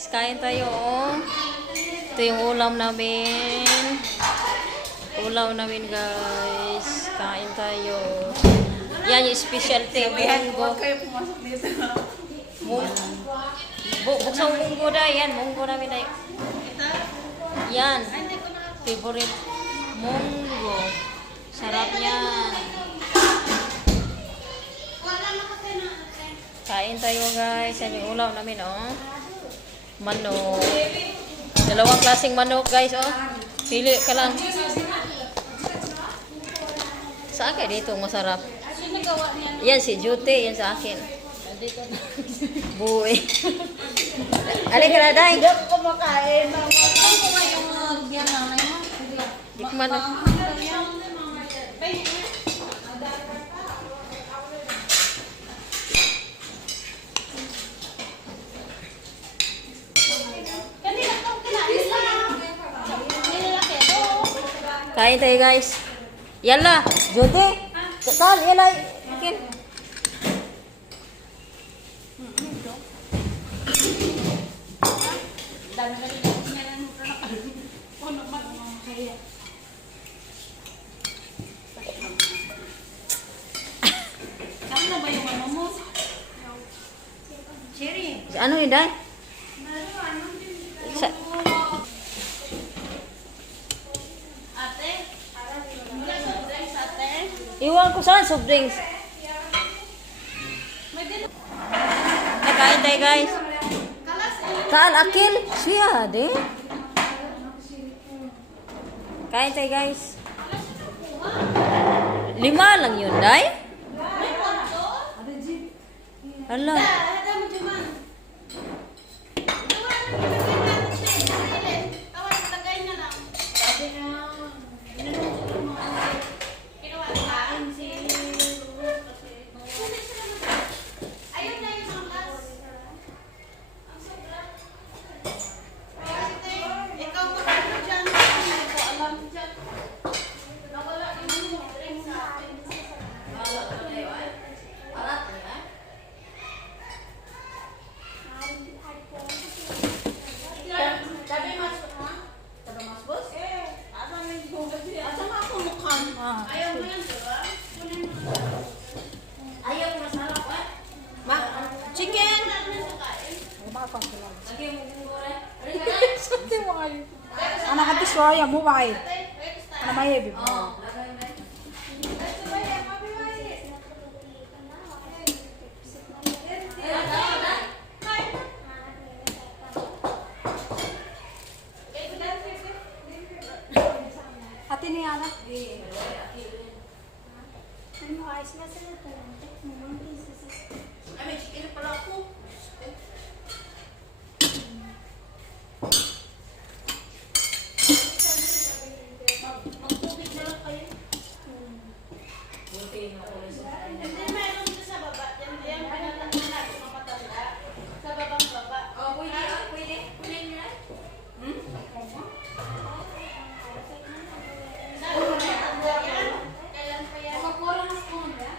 guys, kain tayo. Oh. Ito yung ulam namin. Ulam namin guys. Kain tayo. Yan yung specialty. Munggo. Huwag kayo pumasok dito. Buksan mo munggo na. Yan, munggo namin na. Yan. Favorite. Munggo. Sarap yan. Kain tayo guys. Yan yung ulam namin oh. Manok. Dalawang klaseng manok guys oh. Pili ka lang. Sa akin dito masarap. Yan si Jute, yan sa akin. Buhay. Alin ka na day? Hindi ako kumakain. Ano ko nga yung yan nanay mo? Tikman na. Kain tayo guys. Yalla, Jute. Tal, yalla. Akin. Ano ba yung ano mo? Ano yun, Day? Sa Iwan ko saan soft drinks. Nakain tayo guys. Taan akil. Siya, de. Kain tayo guys. 5 lang yun, Day. Hala. Ayaw mo yan, diba? Ayaw ko masarap, eh. Chicken! Anak ka soya mo ba kayo? Ano may heavy mo? Ate ni Ana? Ano ayos na sila ito? Ay, may chicken na pala ako. Magtubig na lang kayo. Hindi, meron dito sa baba. Yan pinatanda natin mga matanda. Sa babang baba. Oh, pwede. Pwede nyo yan? Kailan pa yan? Magpura na spoon, ya?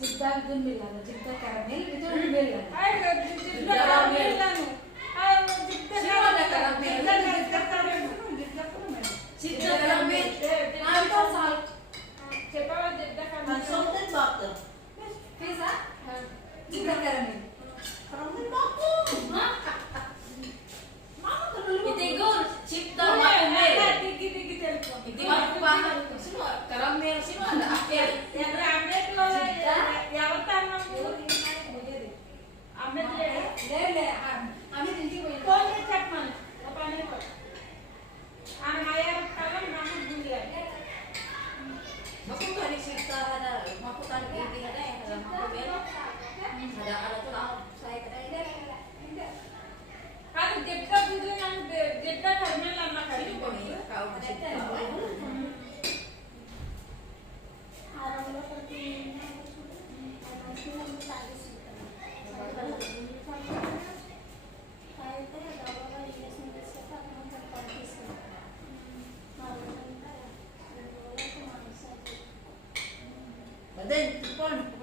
जिद्दा दून मिळाला जिद्दा कॅरमेल इथून मिळाला जिद्दा caramel Karamel, sino ada akhir? Yang Ahmed lo yang pertama Ahmed le Ahmed ini kau ni cak mana? Apa ni kau? Anak ayah kalam nama dunia. Maku tadi cerita ada, maku tadi ini ada yang dalam maku bel, ada tuh lah saya kata ini. Kalau Jeddah itu yang Jeddah Karamel lama kali. Kau masih tahu? Badan, telepon.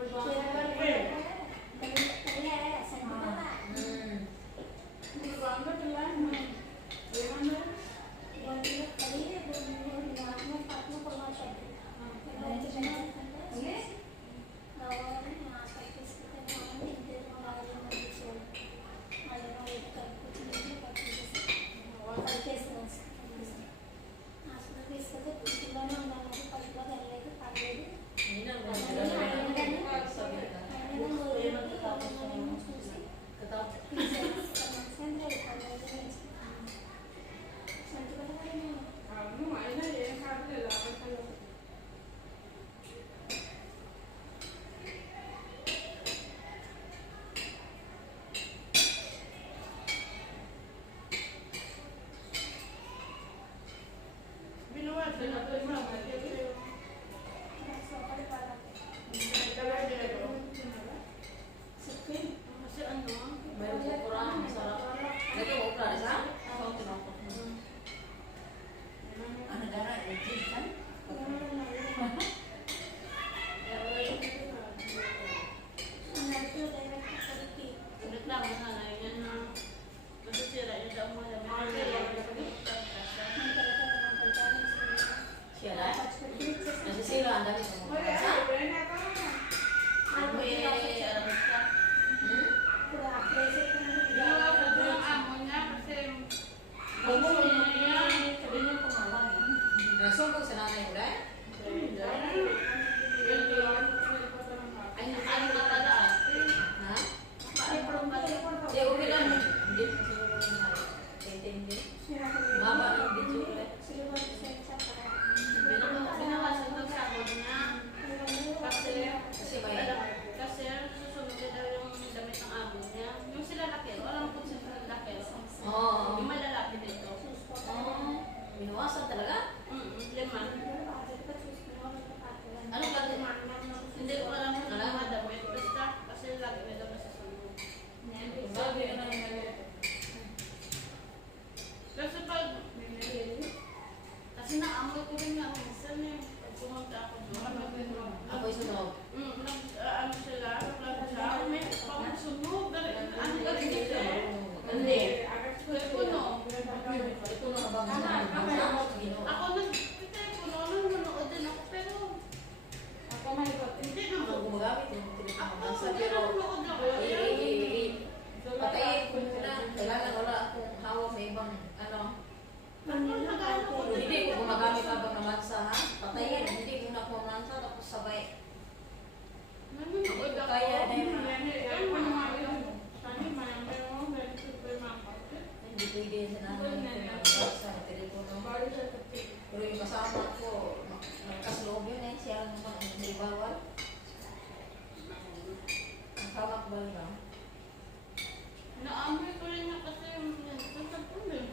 Naamoy ko rin na kasi yung sasapon eh.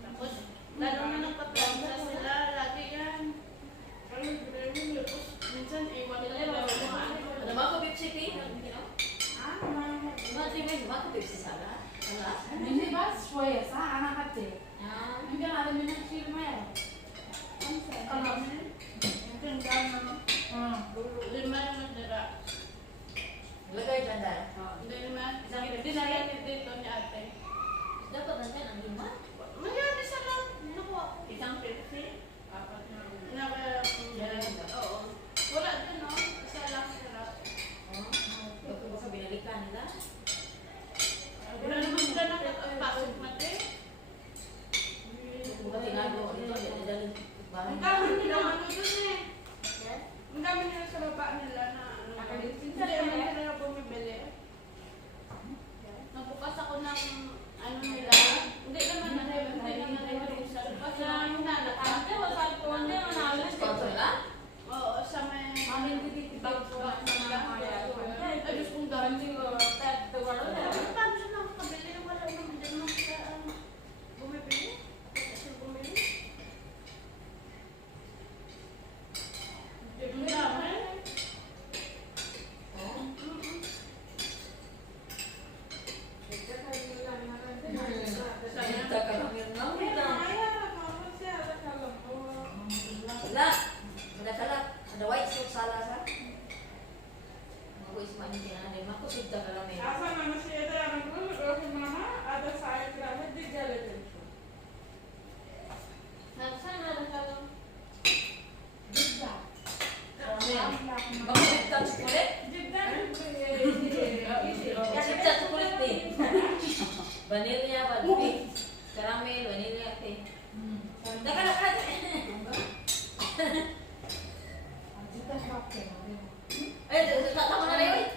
Tapos, lalo na Lima yung madara. Lagay dyan dahil. Hindi naman. Dinala dito ni ate. Dapat nandiyan ang lima. Mayroon isa lang. Nakuha ko. Isang Pepsi. Apat na. Oo. Wala din, no? Isa lang sarap. Bakit baka binalikan nila? Wala naman sila nakapasok mati. Baka tinalo dito. Dali bahay. Ang dami nila ano dun eh. Ang dami nila sa baba nila na ano. Hindi naman sila bumibili. Nagbukas ako ng ano nila. Hindi naman nag-uusal. Kasi hinalakan. Sponsor lang? Oo, sa may... Bag ko na ay, Diyos kong dami. Paano siya nakakabili? Wala naman dyan mga sa bumibili. Kasi bumili. Ang dami. Kita ka lang yun lang. Wala. Wala salat. Ada white sauce salah sa. Ako is man din ana din ako sudda ka lang. Saan na rin ka lang? Bakit touch kulit? Sudda kulit din. Vanilla ba? Caramel, vanilla te. Daka na ka. Eh, tama na rin.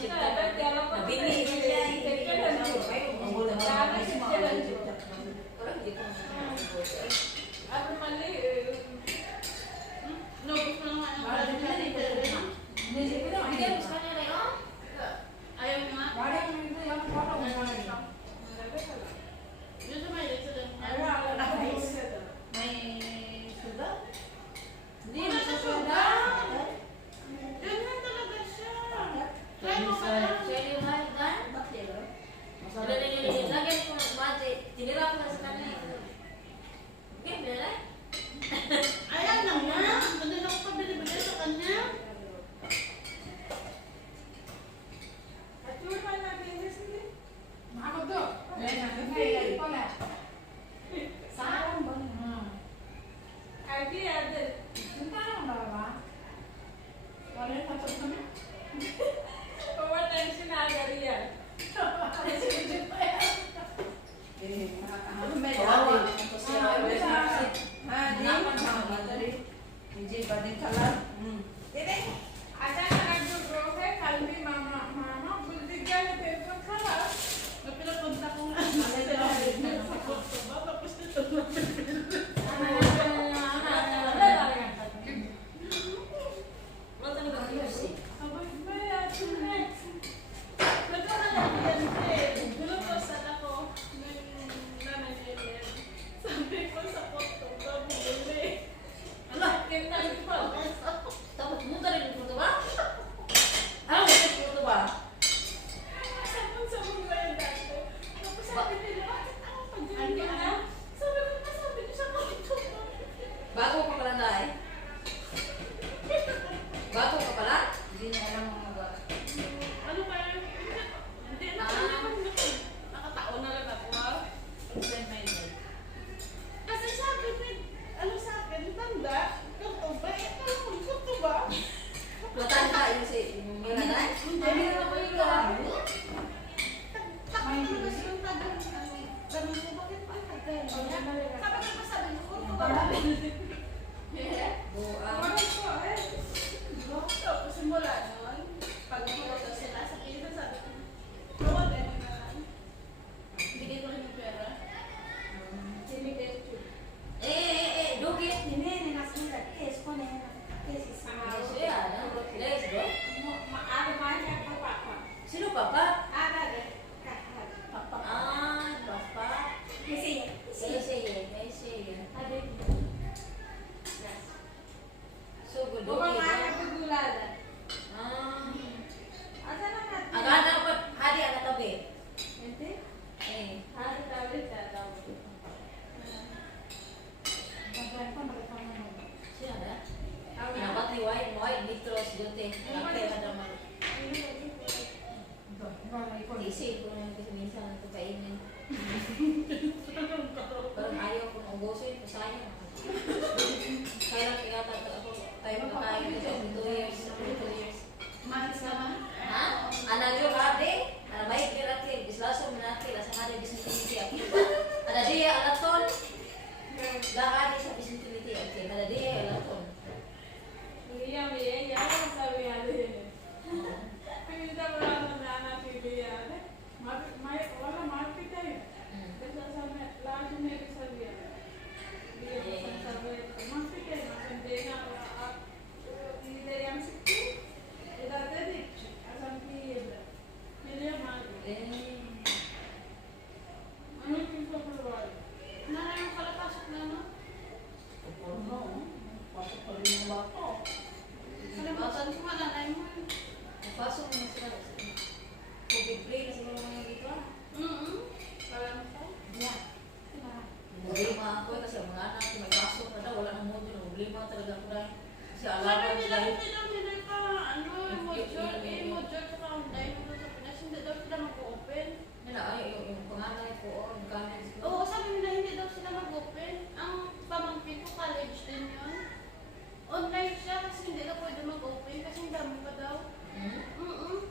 Nabili siya. Ang bulan na. Orang di ko. Ano mali? Nobus mo naman ang wala nila dito. Bigyan mo sa kanya rin, oh. Ayaw nga. Yun sa may dito lang. May sugar? Hindi na sa suga. Ganyan talaga siya. Try mo ka lang. Shelly, mahal ka? Lagyan ko ng budget. Tinira ko na sa kanya. Okay, bala? Ayan lang na. Hindi na ako pabili-bili sa kanya. Napilapunta ko nga. Tapos nito Wala talaga ang music. Tapos mo rin yung puto ba? Ano mo yung puto ba? Bago ka pala dahil? Bago ka pala? Hindi na alam mo mga bago. Ano kaya? Hindi na nakataon na lang ako ha. Kasi sabi ni, ano sa akin, tanda, kanto ba? Kanto ba? Matanda yung si mga dahil? Hindi na ako yung gano. Takot talaga silang tagal. Ganun siya, bakit pa tagal? Sabi ko pa sabi ko, kanto ba? Tapos simula nun, pag pumunta sila sa kisa, sabi ko, "Gawa din mo na lang." Bigay ko rin yung pera. Dugit. Let's go. Sino papa? Papa. Ah, papa. Say. problema ako kasi ang mga anak ko may pasok na daw, wala nang modo na problema talaga ko dahil. Kasi Sabi alaman nila, dahil. hindi daw sila pa, ano, module sa online, ano sa Pinas, hindi daw sila mag-open. Nila, ay, yung panganay ko, yung comments ko. Oo, sabi nila, hindi daw sila mag-open. Ang pamangkin ko, college din yun. Online siya kasi hindi daw pwede mag-open kasi ang dami pa daw.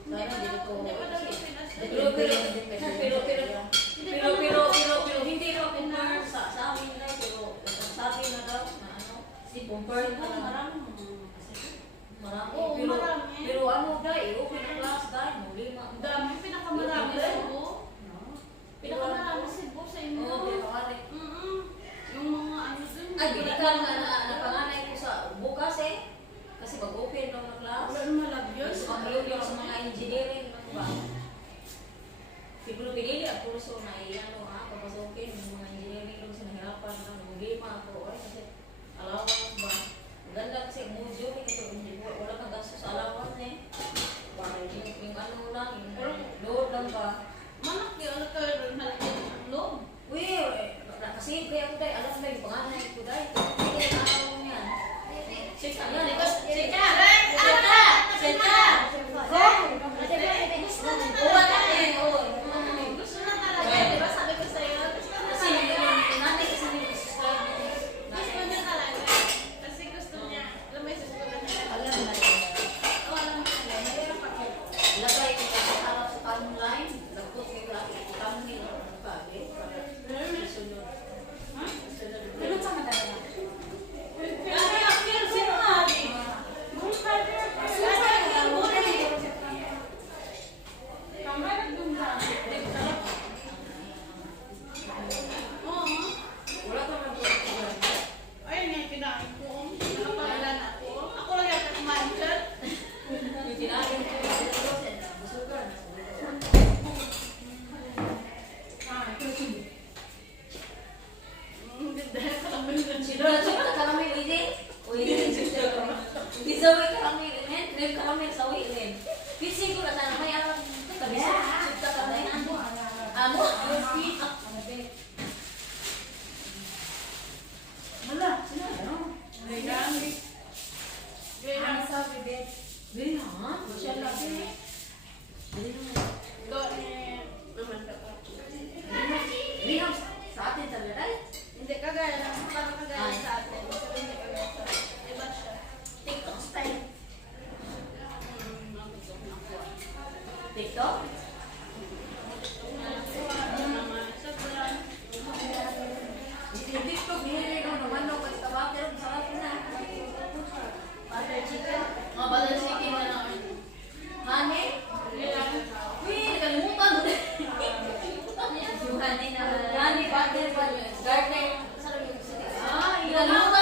Hindi pa daw, hindi pa daw yung Pinas. Pero hindi raw compare sa amin na, pero sabi na daw na ano, compare na lang. Marami. Oo, marami. Pero ano dahil, open na class dahil, problema. Ang dami, pinakamarami sa Cebu. Pinakamarami sa Cebu sa inyo. Oo, pinakawari. Yung mga ano dun. Ay, binigyan na panganay ko sa bukas eh. Kasi mag-open daw na class. Wala naman labyos. Yung sa mga engineering, ano ba? Siguro pinili ang kurso na ano papasokin yung mga engineering doon sa nahirapan na problema ako. Ay, kasi allowance ba? Maganda kasi ang module eh, kasi wala kang gasto sa allowance eh. Yung ano lang, yung load lang ba? Manak yun, malaki ang loob. Uy, nakasave kaya ako dahil, alam mo yung panganay ko dahil, hindi na araw niyan. Sika! Sika! Sika! Uwan na eh, oo. Gusto na talaga, di ba sabi ko sa'yo? Gusto na Kasi talaga. yung nanay kasi nag-subscribe Gusto niya talaga. Kasi gusto niya. Alam mo yung gusto niya. alam na yun. Oo, alam mo talaga. Mayroon pa kayo. Lagay ko sa harap sa timeline, lagpot ko yung thumbnail ng pagi para sunod. Ganun sa madala. Sino nga? Oo. Wala ka man po. Ayun nga yung kinain ko. Nakapangalan ako. Ako lang yung kumain dyan. Yung tinagin ko, masugar. Hindi dahil sa kabilang Sino na chupta karamel ini? O ini chupta karamel. Di sawi karamel ini, rem karamel sawi ini. Fixing ko na sana may alam tabi chupta karamel amo. Amo, Wala, sino? Ano? Ganyan. Ganyan. Ano sa bibig? Bili ha? Siya lagi. Bili ha? Doon eh. Naman ka pa. Bili ha? Sa atin talaga ay. Hindi kagaya ng parang kagaya sa atin. Sabi hindi kagaya sa atin. Iba siya. TikTok style. Ang gusto ko nakuha. TikTok? Sobrang. Yung TikTok, hinili ko naman no, kasi tabater, masarap na. Butter chicken. Mga butter chicken na lang. Honey? Uy, nakalimutan mo din. Yung honey na, honey, butter, garlic. Sarap yung chicken. Ah, nakalimutan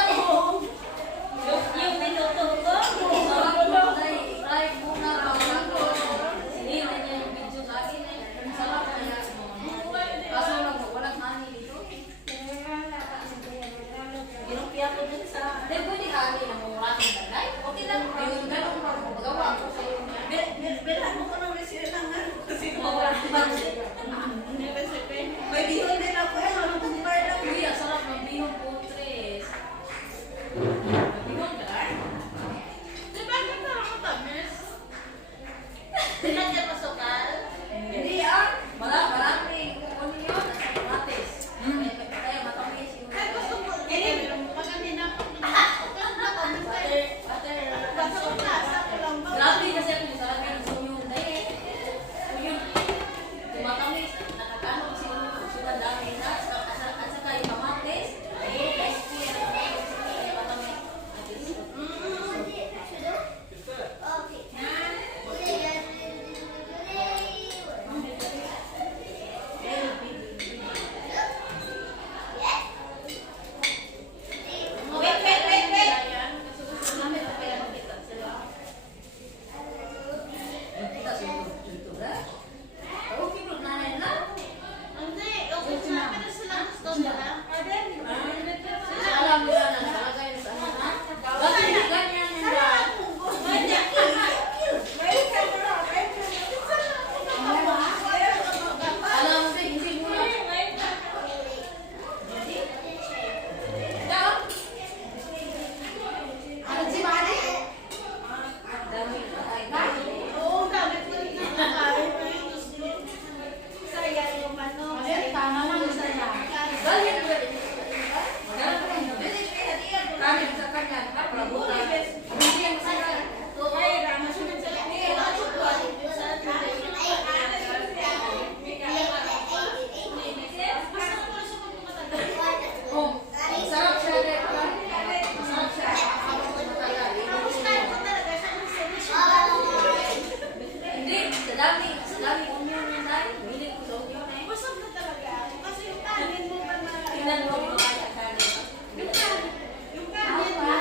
Tingnan mo, di ba kaya kanin? Yung kanin na.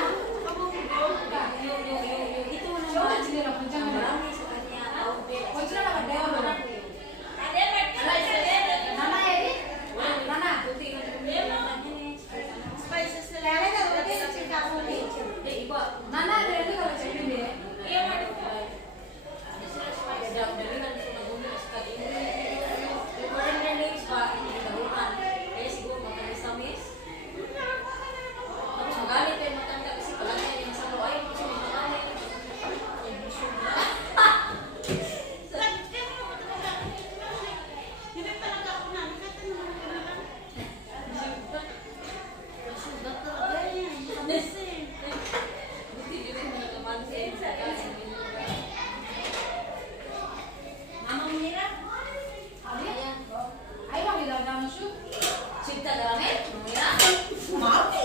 Yung ito naman. Siya, sige lang, kung Ang marami sa kanya. Kung sila nakadeo mo. Mama, Eri. Nana. Kunti lang yung Spices na Kaya lang. na, wala din si Kakuli. iba. Nana, ready ka ba sa hindi? Hindi talaga ako na. Kahit ano naman ka na lang. Masugat talaga yan. Kasi. Mama mo nila? Ay, wag nila na shoot. Cinta dalamnya, Mau